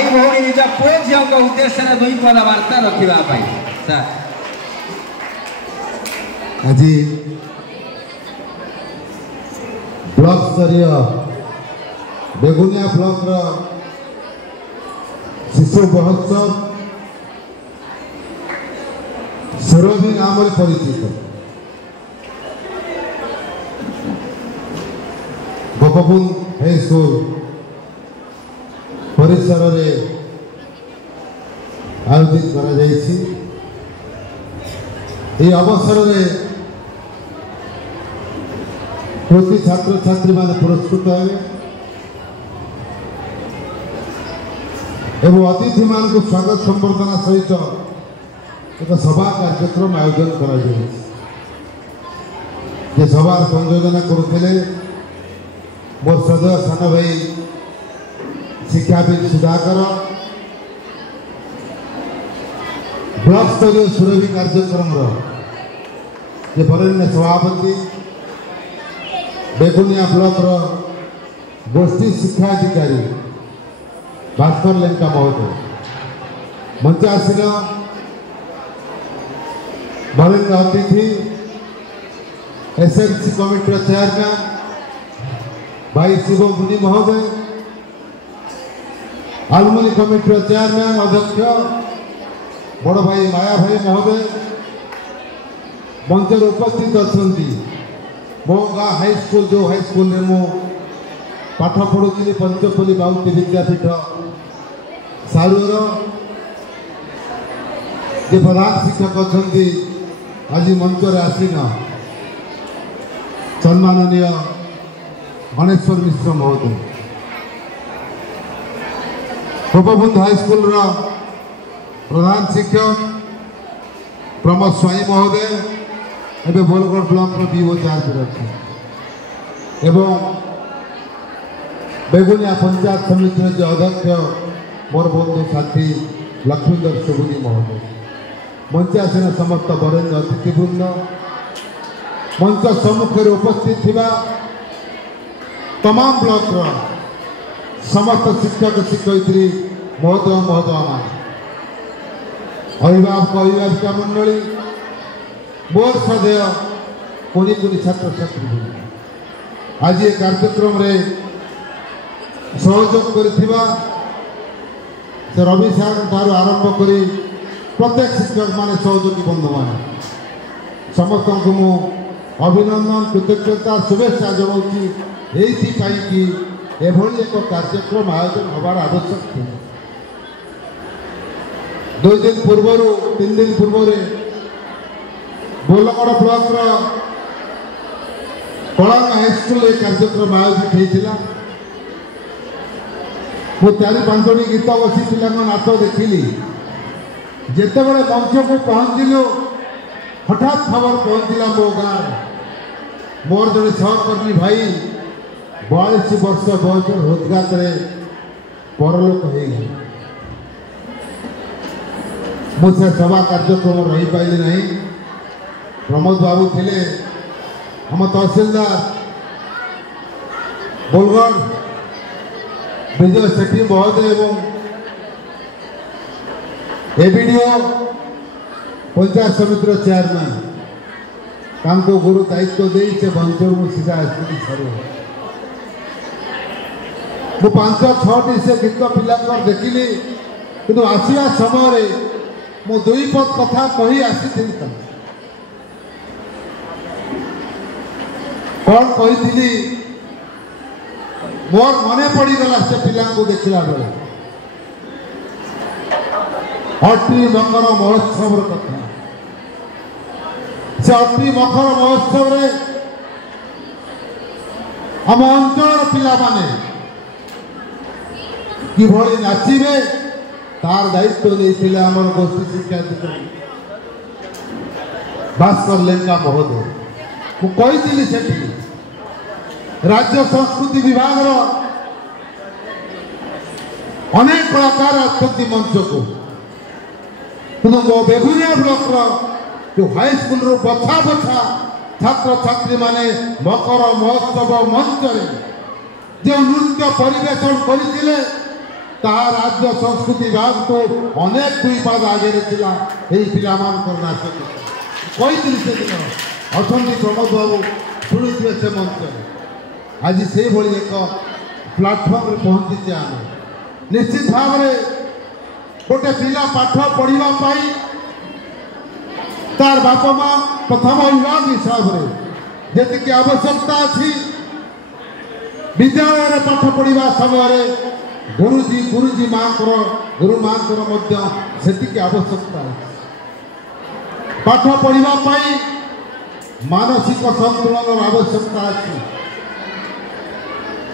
भाई भौणी निज पुओ झील उद्देश्य दुई पद वार्ता रखापी आज ब्लॉक स्तरीय बेगुनिया ब्लॉक शिशु महोत्सव सुरभि नाम परिचित गोपकुंड हाई स्कूल परिसर रे आयोजित करा जायछि। ये अवसर रे प्रति छात्र छात्री माने पुरस्कृत हेबे एवं अतिथि मान को स्वागत संबर्धना सहित एक सभा कार्यक्रम आयोजन करा जायछि। सभा संयोजन करुले मोर सदय सान भाई शिक्षाविद सुधाकर ब्लॉक स्तरीय सुरभि कार्यक्रम बरेण्य सभापति बेगुनिया ब्लॉक गोष्ठी शिक्षाधिकारी भास्कर लेंका महोदय मंचासीन बरेण्य अतिथि एसएमसी कमिटी चेयरमैन भाई शिव मुनि महोदय आलुमिनी कमिटी चेयरमैन अध्यक्ष बड़ भाई माया भाई महोदय मंच उपस्थित अच्छा मो गाँ हाई स्कूल जो हाई स्कूल में मु पाठ पढ़ुली पंचपल्ली बाउती विद्यापीठ सारूर जे प्रधान शिक्षक अच्छा आज मंच आसीन सम्माननीय गणेश्वर मिश्र महोदय गोपकुंड हाई स्कूल प्रधान शिक्षक प्रमोद स्वाई महोदय एवं बोलगढ़ ब्लॉक बीओ चार्ज अच्छे एवं बेगुनिया पंचायत समिति जो अध्यक्ष मोर बंधु साथी लक्ष्मीधर सुबुदी महोदय मंचासीन समस्त बरेण्य अतिथिवृंद मंच सम्मुखें उपस्थित थिबा तमाम ब्लॉक समस्त शिक्षक शिक्षयित्री महोदय महोदय मान अभिभावक अभिभाविका मंडली मोर सदैव कुनी कुनी छात्र छात्री आज ये कार्यक्रम रे सहयोग करिथिबा से रवि सार ठारू आरंभ करी प्रत्येक शिक्षक माने सहयोगी बंधु माने समस्त को मु अभिनंदन कृतज्ञता शुभेच्छा जनाऊँगी एपाई कि एभली एक कार्यक्रम आयोजन हबार आवश्यक थी। 2 दिन पूर्व 3 दिन पूर्व बोलगढ़ ब्लॉक कलांग हाईस्कूल कार्यक्रम आयोजित होता मु 4-5 गीत बसी पिला नाच देखिली जिते बड़े मंच को पहुँचलु हठात खबर पहुँचला मो गाँव मोर जड़े सहकर्मी भाई 42 वर्ष बयस हृदघात परलोक हो गए। मुझे सभा कार्यक्रम रही पाइली नहीं। प्रमोद बाबू थे हम तहसीलदार बोलगढ़ विजय सेठी महोदय एवं एबीडीओ पंचायत समितिर चेयरमैन तांको गुरु दायित्व दे से मंचर मु सीधा आसती छड़ मु 5-6टी से गीत पिला देखिली कि आसवा समय मु 2 पद कथा कही आसी कौन कही मोर मन पड़गला से पिला देखला बेले अट्री मकर महोत्सव कथा से अट्री मकर महोत्सव आम अंचल पिला माने किभली नाचिबे तार दायित्व देते आमर गोष्ठी शिक्षा भास्कर लेंका महोदय मुझे से राज्य संस्कृति विभाग अनेक कलाकार अच्छा मंच को मो बेगुनिया ब्लॉक जो हाई स्कूल बछा बछा छात्र छात्री माने मकर महोत्सव मंच जो नृत्य परिवेशन करते ताहा राज्य संस्कृति विभाग को अनेक दुई पाद आगे थिला एही पिलामानकर नाच कही से दिन अछंती प्रमोद बाबू शुणुवे से मंच आज से भली एक प्लाटफर्म पहुंची आम निश्चित भाव में गोटे पिला पाठ पढ़ा तार बाप माँ प्रथम अभिभावक हिसाब से जी आवश्यकता अच्छी विद्यालय में पाठ पढ़ा समय गुरुजी माँ गुरु माँ से आवश्यकता पाठ पढ़ा मानसिक संतुलन आवश्यकता अच्छी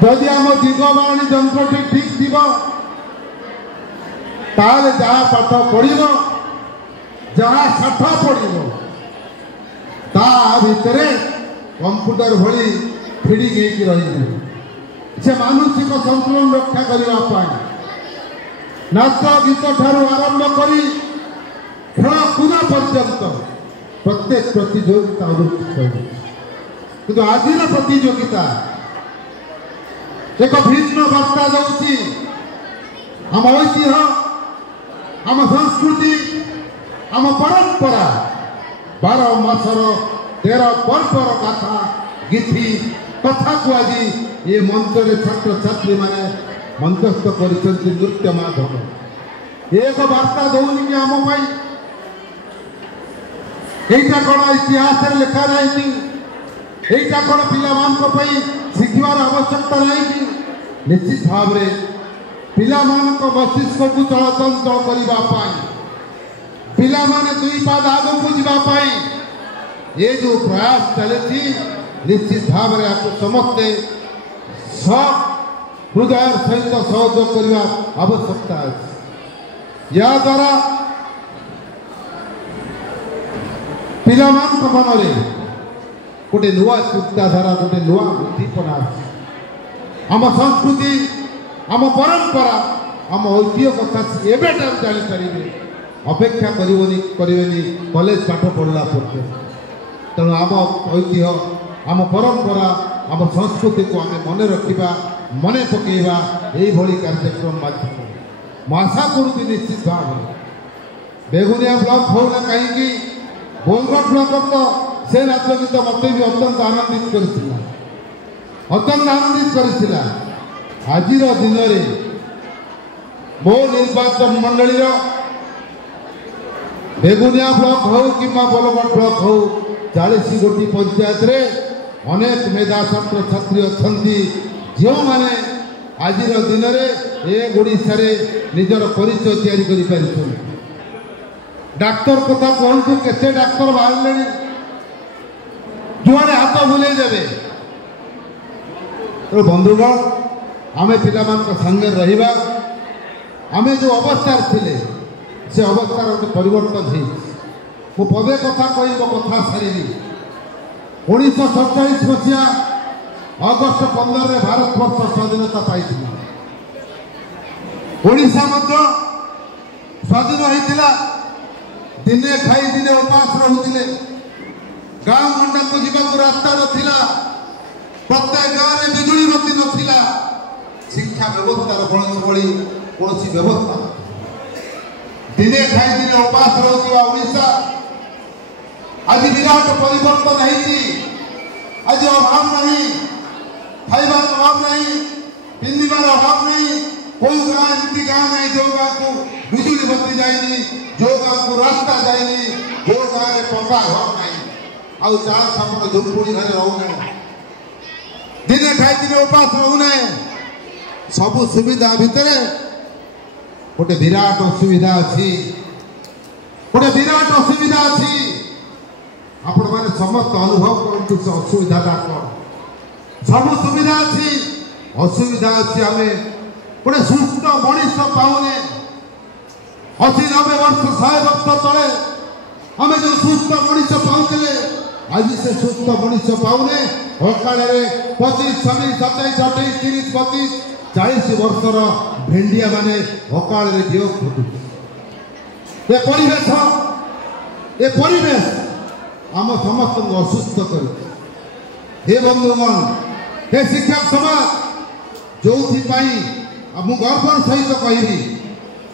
जदि आम दिगवाणी जंत्रटी ठीक थी ताले जहाँ पाठ पढ़ जहाँ साठ पढ़ ता भितर कंप्यूटर भली फिड़ी रही से मानसिक संतुलन रक्षा करने नाच गीत ठारू आरंभ कर खेलकूद पर्यंत प्रत्येक प्रतियोगिता अनुष्ठित किंतु आज प्रतियोगिता एक भिन्न वार्ता दूसरी आम ऐतिह्य आम संस्कृति आम परंपरा 12 मासर 13 पर्वर कथा गीति कथा को आज ये मंच छात्र छात्री मैंने मंचस्थ कर नृत्य माध्यम एक वार्ता दौनी कि आम यहीटा कौन इतिहास लिखा नहीं यहीटा कौन पिला शिखबार आवश्यकता नहीं निश्चित भाव में पिला मस्तिष्क को चलचंचल करने पिला माने दुई पाद आग को जावाई ये जो प्रयास चलती निश्चित भाव में आपको समस्ते हृदय सहित सहयोग करने आवश्यकता है या द्वारा पिला मन गोटे नुआ चिंताधारा गोटे नुआ उद्दीपना आम संस्कृति आम परंपरा आम ऐतिह्य कथा एवं जापारे अपेक्षा करेनि कॉलेज पाठ पढ़ला पड़ते तेणु आम ऐतिह्य आम परंपरा आम संस्कृति को आम मन रखा मन पकेवा यही कार्यक्रम माध्यम मैं आशा करुँगी निश्चित भाव बेगुनिया ब्लॉक होना कहीं बोलगढ़ ब्लॉक तो से नाच गीत मत भी अत्यंत आनंदित कर आज दिन में मो निर्वाचन मंडल बेगुनिया ब्लॉक हो कि बोलगढ़ ब्लॉक हो 40 गोटी पंचायत रे अनेक मेधा छात्र छात्री अच्छा जो मैंने आज दिन में ए ओडिशा रे निजर परिचय तैयारी डाक्तर कथा कहतु केते डाक्तर बाहर जुआड़े हाथ बुले देवे तो बंधुगण आमे पिला संगे रहिबा आमे जो अवस्था थिले से अवस्था गोटे परिवर्तन हो मु पदे कथा कही मो कथा सारी 1947 मसीहा अगस्ट 15 रे भारत वर्ष स्वाधीनता पाई ओडिशा मध्य स्वाधीन होइतिला दिने खाई दिने उपास रोते गाँव मंडा को जीवा रास्ता ना प्रत्येक गाँव में बिजुली बत्ती ना शिक्षा व्यवस्थार बड़ी कौन व्यवस्था दिने खाई दिने उपास रोकवा ओडिशा आज विराट परिवर्तन है आज अभाव नहीं खाइबार अभाव नहीं पिंधार अभाव नहीं कोई गाँव एमती गाँव नहीं जो गाँव को बिजुली बत्ती जाए जो गाँव को रास्ता जाए जो गाँव में पक्का घर नहीं आउ चाल छपर झुमपुड़ी घर रोना दिने खाई दिने उपास रोना सबु सुविधा भितर गोटे विराट असुविधा अच्छी गोटे विराट असुविधा अच्छी आपण मैंने समस्त अनुभव करते से असुविधा कौन सब सुविधा अच्छी असुविधा अच्छी आम गोटे सुस्थ मनीष पाऊने 80-90 वर्ष 100 वर्ष तले आम जो सुस्थ मनीष पाऊले आज से सुस्थ मनीष पाऊने अकाल 25, 26, 27, 28, 30, 32, 40 वर्षर भेंडिया माने अकाल वियोग घटू ए परिवेश आम समस्त असुस्थ कर हे बंधुगण हे शिक्षक समाज जो मु गर्वर सहित कहबी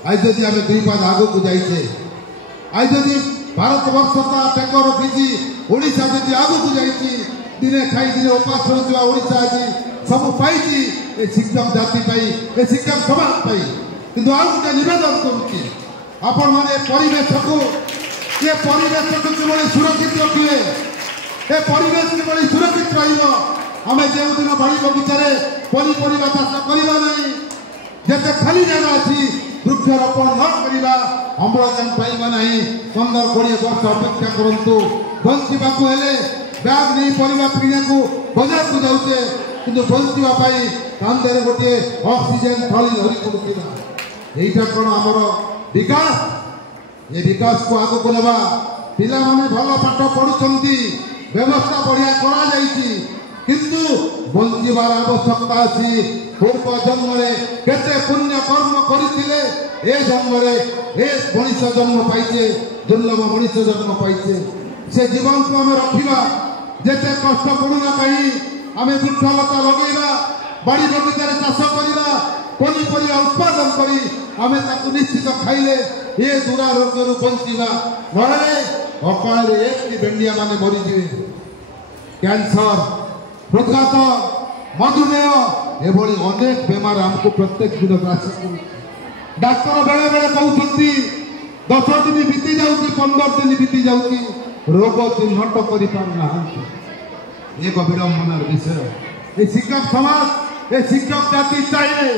आज जदि आम दुई पाद आग को जाइए आज जदि भारत वर्ष टेक रखी ओडिशा जदि आग को जाइए दिने खाई दिने उपास होता ओडिशा आज सब पाई शिक्षक जाति ए शिक्षक समाज पाई किंतु आउ गोटे निवेदन करुच्ची आपण मैंने परिवेश को ये परिवेश को किभली सुरक्षित रखिए ए परिवेश किभली सुरक्षित रम जो दिन बाड़ी बगीचार पनीपरिया चाष करवा नहीं जिते खाली जगह अच्छी वृक्षरोपण न करवा अम्लजान पाइबा ना 15-20 वर्ष अपेक्षा करूँ बंचा बैग नहीं परिवा किणा को बजार को जाऊे कि बंचापी कांधे गोटे ऑक्सीजन थली धरी यहीटा कौन आमर विकास ये विकास को आग को ना पिला माने भल पाठ पढ़ुंट व्यवस्था बढ़िया करा किंतु बंचार आवश्यकता अच्छी पूर्व जन्म केते पुण्य कर्म करते ए जन्म ए मनीष जन्म पाइचे दुर्लभ मनीष जन्म पाइचे से जीवन को आम रखा जिते कष्ट पड़ूना कहीं आम वृक्षलता लगेगा बाड़ी बगीचार चाष करवा पनीपरिया उत्पादन करी आम निश्चित खाइले ये दुरारोग्य बंचा ना अकाल एक भेंडिया माने मरीजे कैंसर हृदघात मधुमेह एभली अनेक बेमार आमको प्रत्येक दिन ग्रास कर डाक्तर बेले बेले कहते 10 दिन बीती जाऊँगी 15 दिन बीती जाऊँगी रोग चिन्हट कर एक विडंबनार विषय ये शिक्षक समाज ये शिक्षक जाति चाहिए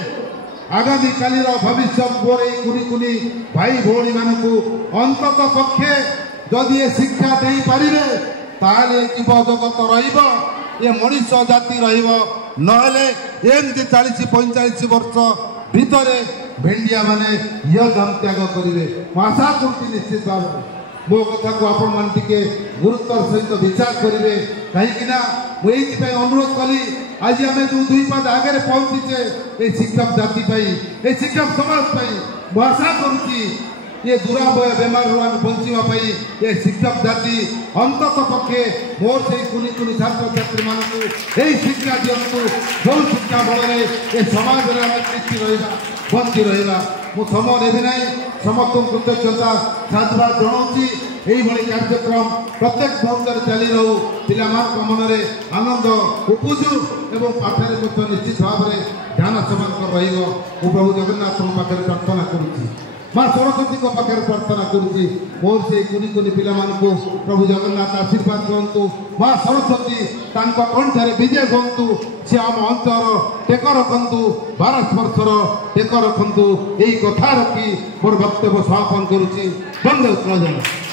आगामी कालीर भविष्य मोर कुनी कुनी भाई भौणी मानू अंतत पक्षे जदि ये शिक्षा दे पारे ताले जीव जगत रहिबो ये मनीष जाति रहिले एमती 40-45 वर्ष भितर भेंडिया माने यम त्याग करेंगे आशा करुँच निश्चित भाव मो कथा को आपण मैंने गुरुत्वर सहित विचार करेंगे कहीं मुझे अनुरोध कली आज आम जो 2 पाद आगे पहुंचीचे ये शिक्षक जाति ये शिक्षक समाज आशा करुँच ये दुराभय बेमार बचाई ये शिक्षक जाति अंतत पक्षे मोर से कुनी कुनी छात्र छात्री मानू यही शिक्षा दिंतु जो शिक्षा बल ये समाज में टिकी रहा बंची रहा मु समय नेबी ना समस्त कृतज्ञता साधुवाद जनाऊँगी यही कार्यक्रम प्रत्येक मुहूर्त चली रू पिला मनरे आनंद उपजु एवं पाठर निश्चित भाव में ध्यान सेवन रही प्रभु जगन्नाथ पाखे प्रार्थना करुँची माँ सरस्वती पाखे प्रार्थना करुँची मोर से कुनी कुनी पिला प्रभु जगन्नाथ आशीर्वाद दिंतु माँ सरस्वती कंठार विजय हूँ सी आम अंतर टेक रखु 12 वर्षर टेक रखु यही कथा रखी मोर वक्तव्य समापन करुँची। बंदे उत्तर।